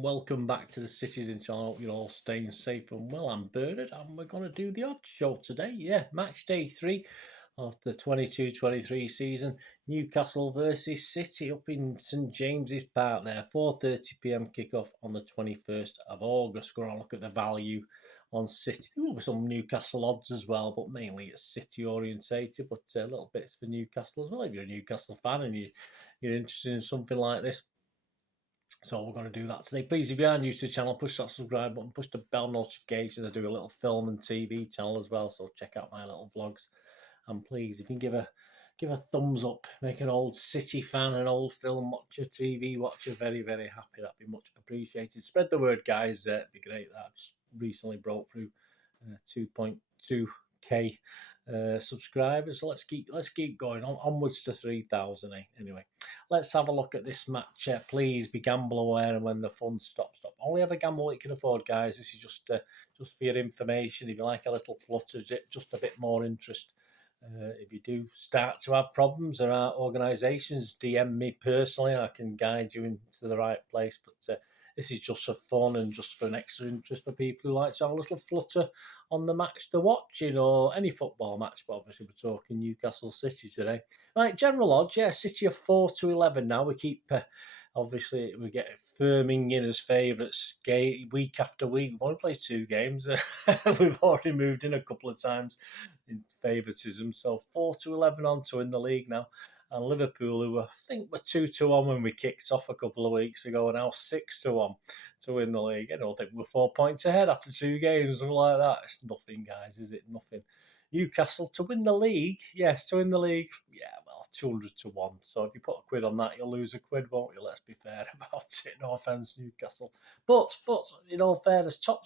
and welcome back to the Citizen channel. Hope you're all staying safe and well. I'm Bernard and we're going to do the odd show today. Yeah, match day 3 of the 22-23 season. Newcastle versus City up in St James's Park there. 4:30 p.m. kickoff on the 21st of August. Going to look at the value on City. There will be some Newcastle odds as well, but mainly it's City orientated, but a little bits for Newcastle as well. If you're a Newcastle fan and you're interested in something like this. So we're going to do that today. Please, if you are new to the channel, push that subscribe button, push the bell notifications. I do a little film and TV channel as well, so check out my little vlogs. And please, if you can give a thumbs up, make an old City fan, an old film watcher, TV watcher very, very happy. That'd be much appreciated. Spread the word, guys. It'd be great. That just recently broke through 2.2k subscribers. So let's keep going onwards to 3,000. Anyway. Let's have a look at this match. Please be gamble aware, and when the fun stops. Only have a gamble that you can afford, guys. This is just for your information. If you like a little flutter, just a bit more interest. If you do start to have problems, there are organisations. DM me personally. I can guide you into the right place. But this is just for fun and just for an extra interest for people who like to have a little flutter on the match they're watching, or any football match, but obviously we're talking Newcastle City today. Right, general odds, yeah, City are 4-11 now. We keep, obviously, we get firming in as favourites week after week. We've only played 2 games. We've already moved in a couple of times in favouritism. So 4-11 on to win the league now. And Liverpool, who I think were 2-1 when we kicked off a couple of weeks ago, are now 6-1 to win the league. I don't think we're 4 points ahead after 2 games, something like that. It's nothing, guys, is it? Nothing. Newcastle to win the league, yes, to win the league, yeah, well, 200-1. So if you put a quid on that, you'll lose a quid, won't you? Let's be fair about it. No offence, Newcastle. But in all fairness, top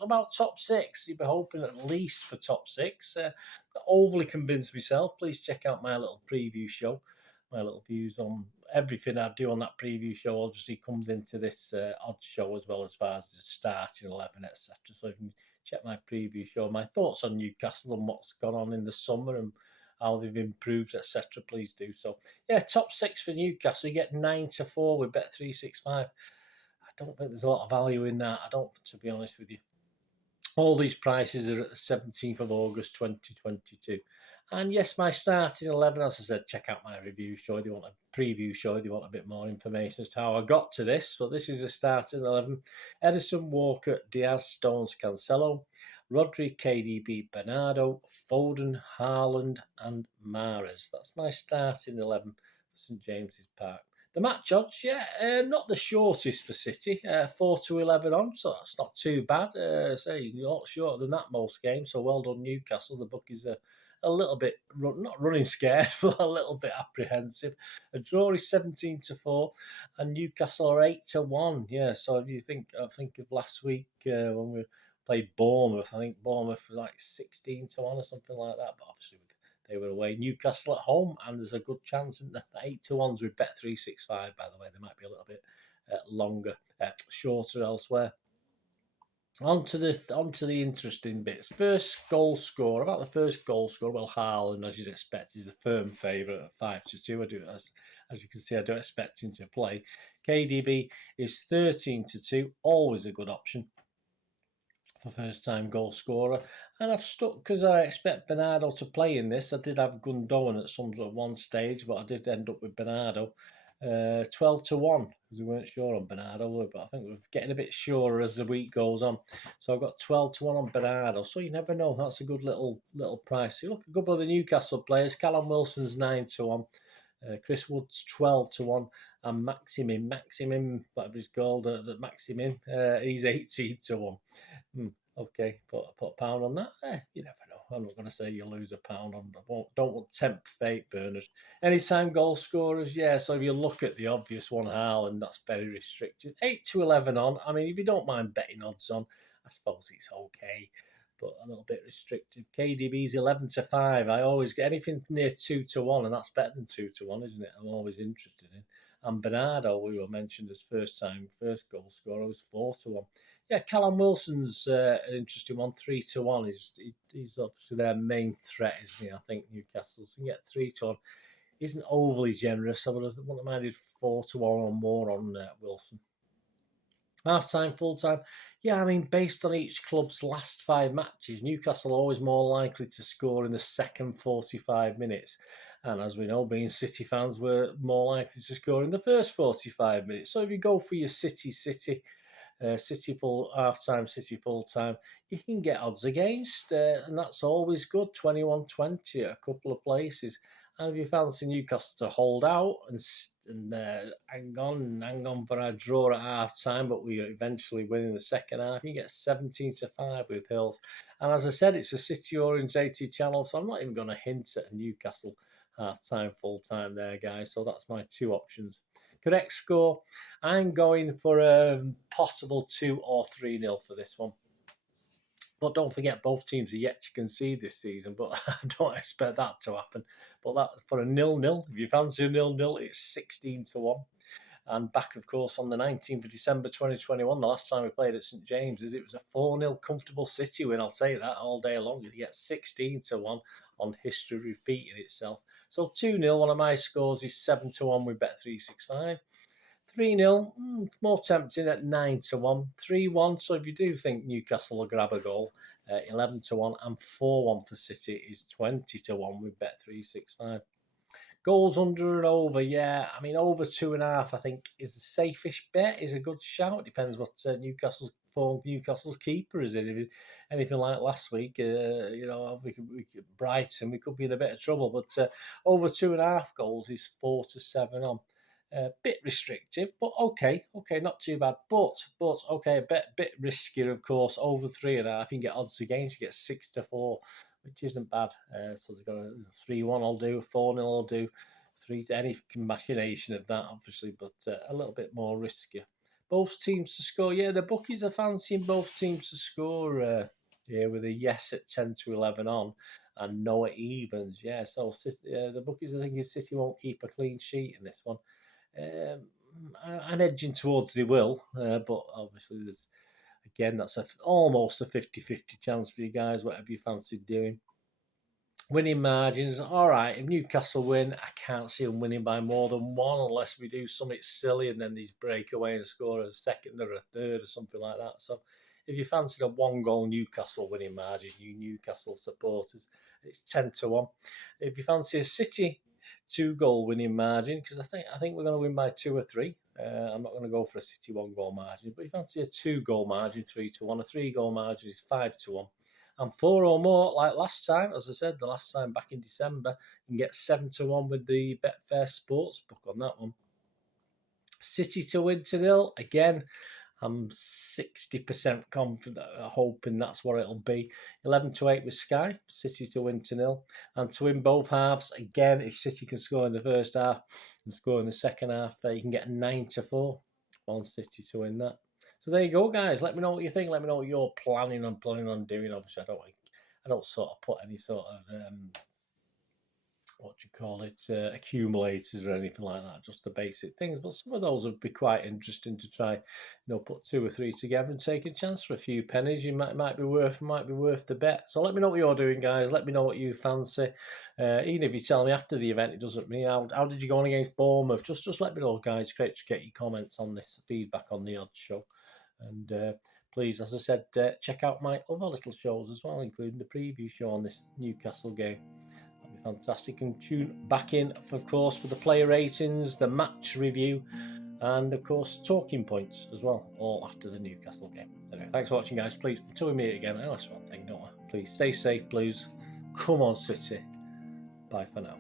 6. You'd be hoping at least for top 6. Not overly convinced myself. Please check out my little preview show. My little views on everything I do on that preview show obviously comes into this odds show, as well as far as the starting 11, etc. So you can check my preview show, my thoughts on Newcastle and what's gone on in the summer and how they've improved, etc. Please do so. Yeah, top 6 for Newcastle. You get 9-4 with Bet365. I don't think there's a lot of value in that. I don't, to be honest with you. All these prices are at the 17th of August 2022. And yes, my starting 11, as I said, check out my review show if you want a preview show, if you want a bit more information as to how I got to this. So this is a starting 11. Edison, Walker, Diaz, Stones, Cancelo, Rodri, KDB, Bernardo, Foden, Haaland and Mahrez. That's my starting 11 for St James's Park. The match odds, yeah, not the shortest for City, 4-11 on, so that's not too bad. Say a lot shorter than that most games, so well done Newcastle. The bookies are a little bit, not running scared, but a little bit apprehensive. A draw is 17-4, and Newcastle are 8-1. Yeah, so if you think of last week when we played Bournemouth, I think Bournemouth was like 16-1 or something like that, but obviously they were away. Newcastle at home, and there's a good chance in the 8-1s with Bet365, by the way. They might be a little bit longer, shorter elsewhere. On to the interesting bits. First goal scorer. About the first goal scorer, well, Haaland, as you'd expect, is a firm favourite at 5-2. I do, as you can see, I don't expect him to play. KDB is 13-2, always a good option for first-time goal scorer. And I've stuck because I expect Bernardo to play in this. I did have Gundogan at one stage, but I did end up with Bernardo. 12-1, because we weren't sure on Bernardo, but I think we're getting a bit surer as the week goes on. So I've got 12-1 on Bernardo. So you never know. That's a good little price. You look at a couple of the Newcastle players. Callum Wilson's 9-1. Chris Wood's 12-1. And Maximin, whatever his called, Maximin, he's 18-1. Okay, put a pound on that. You never know. I'm not going to say you lose a pound on. Don't want tempt fate, Bernard. Anytime goal scorers, yeah. So if you look at the obvious one, Haaland, that's very restricted. 8-11 on. I mean, if you don't mind betting odds on, I suppose it's okay, but a little bit restricted. KDB's 11-5. I always get anything near 2-1, and that's better than 2-1, isn't it? I'm always interested in. And Bernardo, we were mentioned as first goal scorer, was 4-1. Yeah, Callum Wilson's an interesting one, 3-1. He's obviously their main threat, isn't he? I think Newcastle. So you get 3-1. Isn't overly generous. I wouldn't have minded 4-1 or more on Wilson. Half time, full time. Yeah, I mean, based on each club's last 5 matches, Newcastle are always more likely to score in the second 45 minutes. And as we know, being City fans, we're more likely to score in the first 45 minutes. So if you go for your City, City full half time, City full time, you can get odds against, and that's always good. 21-20 at a couple of places. And if you fancy Newcastle to hold out and hang on for a draw at half time, but we eventually win in the second half, you get 17-5 with Hills. And as I said, it's a City orientated channel, so I'm not even going to hint at a Newcastle half time, full time there, guys. So that's my 2 options. Correct score. I'm going for a possible 2 or 3-0 for this one. But don't forget, both teams are yet to concede this season, but I don't expect that to happen. But that for a 0-0, if you fancy a 0-0, it's 16-1. And back, of course, on the 19th of December 2021, the last time we played at St James's, it was a 4-0 comfortable City win. I'll say that all day long. You get 16-1 on history repeating itself. So 2-0, one of my scores is 7-1 with Bet365. 3-0, more tempting at 9-1. 3-1, so if you do think Newcastle will grab a goal, 11-1, and 4-1 for City is 20-1 with Bet365. Goals under and over, yeah. I mean, over 2.5, I think, is a safe-ish bet, is a good shout. Depends what Newcastle's keeper is in. If anything like last week, we could Brighton, we could be in a bit of trouble. But over 2.5 goals is 4-7 on. Bit restrictive, but okay, not too bad. But okay, a bit riskier, of course. Over 3.5, you can get odds against. You get 6-4, which isn't bad. So there's got a 3-1. I'll do 4-0. I'll do 3 to any machination of that, obviously, but a little bit more riskier. Both teams to score. Yeah, the bookies are fancying both teams to score. With a yes at 10-11 on, and no at evens. Yeah, so the bookies are thinking City won't keep a clean sheet in this one. I'm edging towards they will, but obviously that's almost a 50-50 chance for you guys, whatever you fancy doing. Winning margins, all right. If Newcastle win, I can't see them winning by more than 1 unless we do something silly and then these break away and score a second or a third or something like that. So if you fancy a 1-goal Newcastle winning margin, you Newcastle supporters, it's 10-1. If you fancy a City 2-goal winning margin, because I think we're going to win by 2 or 3. I'm not going to go for a City 1-goal margin, but if you fancy a 2-goal margin, 3-1, a 3-goal margin is 5-1. And 4 or more, like last time, as I said, the last time back in December, you can get 7-1 with the Betfair Sportsbook on that one. City to win 2-0, again, I'm 60% confident, hoping that's what it'll be. 11-8 with Sky, City to win 2-0. And to win both halves, again, if City can score in the first half and score in the second half, you can get 9-4 on City to win that. So there you go, guys. Let me know what you think. Let me know what you're planning on doing. Obviously, I don't sort of put any sort of accumulators or anything like that. Just the basic things. But some of those would be quite interesting to try. Put 2 or 3 together and take a chance for a few pennies. You might be worth the bet. So let me know what you're doing, guys. Let me know what you fancy. Even if you tell me after the event, it doesn't mean how did you go on against Bournemouth? Just let me know, guys. Great to get your comments on this, feedback on the odds show. And please, as I said, check out my other little shows as well, including the preview show on this Newcastle game. That'd be fantastic. And tune back in, of course, for the player ratings, the match review, and, of course, talking points as well, all after the Newcastle game. Anyway, thanks for watching, guys. Please, until we meet again, I know that's one thing, don't I? Please stay safe, please. Come on, City. Bye for now.